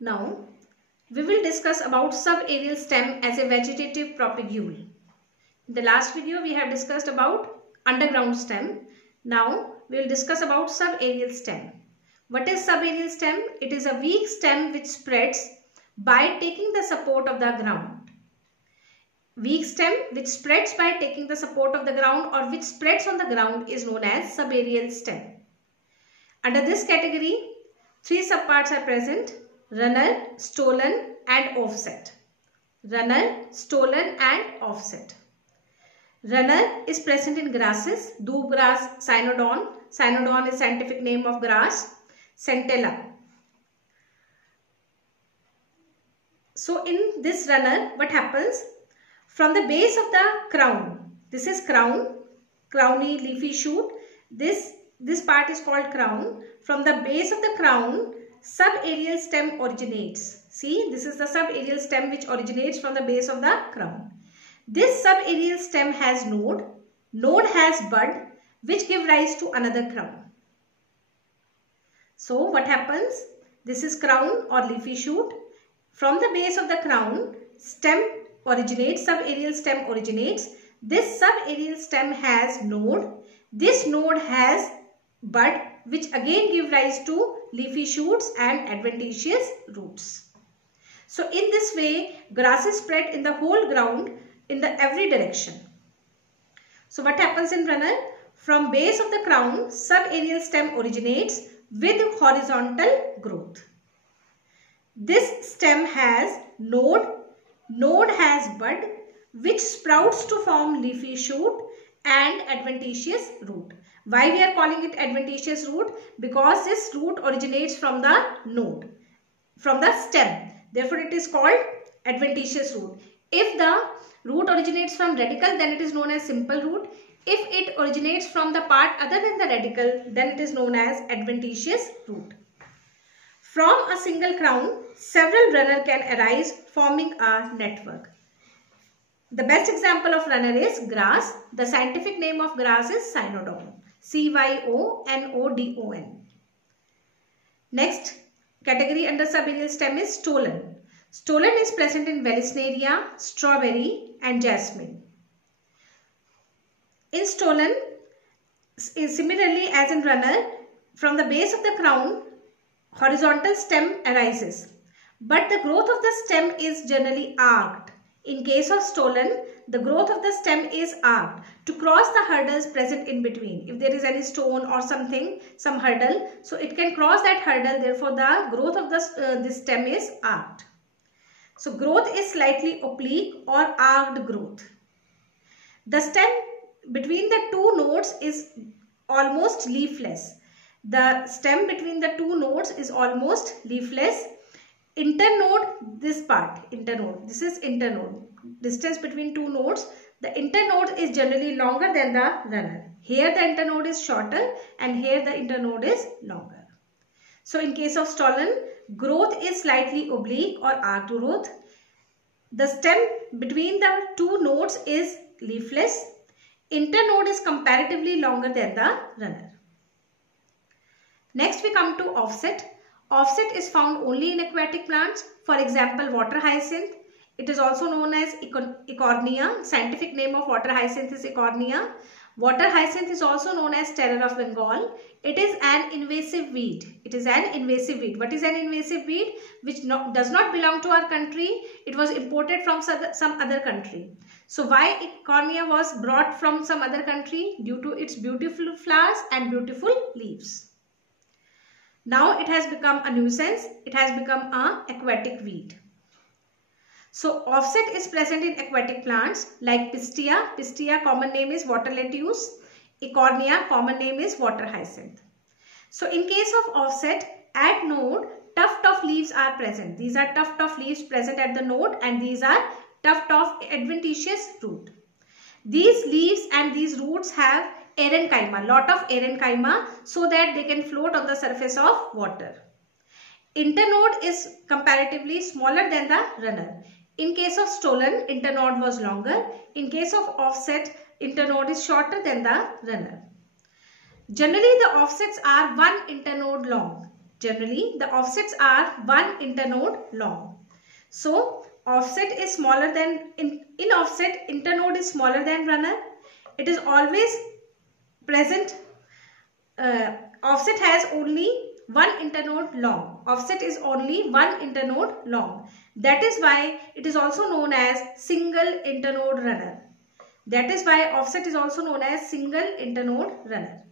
Now, we will discuss about subaerial stem as a vegetative propagule. In the last video, we have discussed about underground stem. Now, we will discuss about subaerial stem. What is subaerial stem? It is a weak stem which spreads by taking the support of the ground. Weak stem which spreads by taking the support of the ground or which spreads on the ground is known as subaerial stem. Under this category, three subparts are present: runner, stolon and offset. Runner, stolon and offset. Runner is present in grasses, doob grass, cynodon. Cynodon is scientific name of grass. Centella. So in this runner, what happens? From the base of the crown, this is crown, crowny leafy shoot. This part is called crown. From the base of the crown, subaerial stem originates. See, this is the subaerial stem which originates from the base of the crown. This subaerial stem has node. Node has bud which give rise to another crown. So what happens? This is crown or leafy shoot. From the base of the crown, stem originates, subaerial stem originates. This subaerial stem has node. This node has bud which again give rise to leafy shoots and adventitious roots. So in this way, grasses spread in the whole ground in the every direction. So what happens in runner? From base of the crown, subaerial stem originates with horizontal growth. This stem has node. Node has bud which sprouts to form leafy shoot and adventitious root. Why we are calling it adventitious root? Because this root originates from the node, from the stem. Therefore, it is called adventitious root. If the root originates from radical, then it is known as simple root. If it originates from the part other than the radical, then it is known as adventitious root. From a single crown, several runner can arise, forming a network. The best example of runner is grass. The scientific name of grass is cynodon. Cynodon. Next category under subaerial stem is stolon. Stolon is present in Vallisneria, strawberry and jasmine. In stolon, similarly as in runner, from the base of the crown, horizontal stem arises, but the growth of the stem is generally arced. In case of stolon, the growth of the stem is arced to cross the hurdles present in between. If there is any stone or something, some hurdle, so it can cross that hurdle. Therefore, the growth of this stem is arced. So, growth is slightly oblique or arced growth. The stem between the two nodes is almost leafless. The stem between the two nodes is almost leafless. Internode, this part, internode, this is internode. Distance between two nodes, the internode is generally longer than the runner. Here the internode is shorter and here the internode is longer. So in case of stolon, growth is slightly oblique or arced growth. The stem between the two nodes is leafless. Internode is comparatively longer than the runner. Next we come to offset. Offset is found only in aquatic plants. For example, water hyacinth. It is also known as Eichhornia. Scientific name of water hyacinth is Eichhornia. Water hyacinth is also known as terror of Bengal. It is an invasive weed. It is an invasive weed. What is an invasive weed? Which does not belong to our country. It was imported from some other country. So why Eichhornia was brought from some other country? Due to its beautiful flowers and beautiful leaves. Now it has become a nuisance. It has become an aquatic weed. So offset is present in aquatic plants like Pistia. Pistia common name is water lettuce. Eichhornia common name is water hyacinth. So in case of offset, at node, tuft of leaves are present. These are tuft of leaves present at the node and these are tuft of adventitious root. These leaves and these roots have parenchyma, lot of parenchyma, so that they can float on the surface of water. Internode is comparatively smaller than the runner. In case of stolon, internode was longer. In case of offset, internode is shorter than the runner. Generally, the offsets are 1 internode long. Generally, the offsets are 1 internode long. So, offset is smaller than, in offset, internode is smaller than runner. It is always present. Offset has only 1 internode long. Offset is only 1 internode long. That is why it is also known as single internode runner. That is why offset is also known as single internode runner.